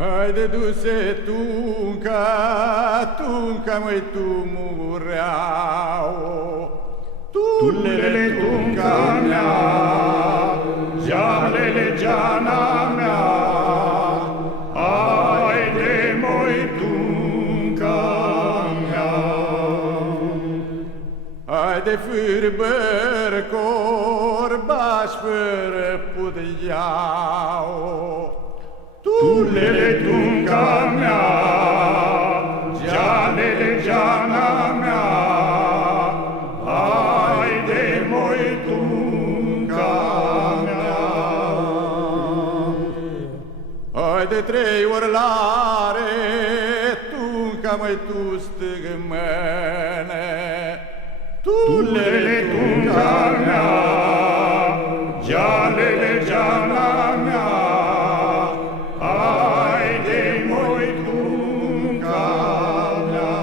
Haide du-se, Tunca, Tunca, măi, tu mureau. Tulele, Tunca mea, gealele, geana mea, haide, măi, Tunca mea. Haide, fârbăr, corbaș, fără pudeau. Tulele, Tunca mea, gealele, geana mea, haide, măi, Tunca mea. Haide, 3 ori lare, Tunca, măi, tu stâgmene. Tulele, Tunca mea, gealele, geana mea, haide, măi, Tunca mea.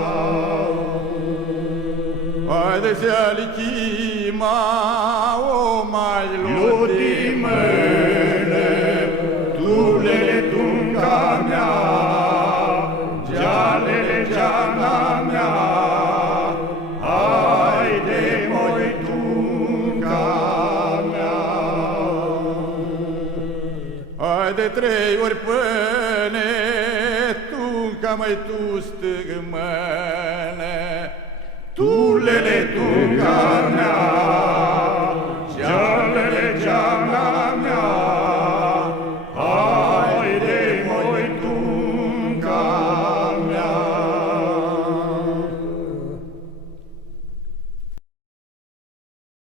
Haide, se-alichima, o mai Lotimele, tulele, Tunca mea, gealele, geana mea, haide, măi, Tunca mea. Haide, 3 ori pâne, Tunca, măi, tu stâgmene. Tulele, Tunca mea,